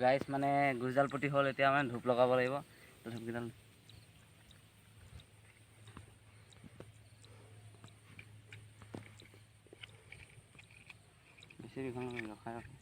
গাইছ মানে গুজডাল পুতি হ'ল, এতিয়া মানে ধূপ লগাব লাগিব। তো ধূপকেইডাল বেছি দীঘল ৰখাই ৰখাই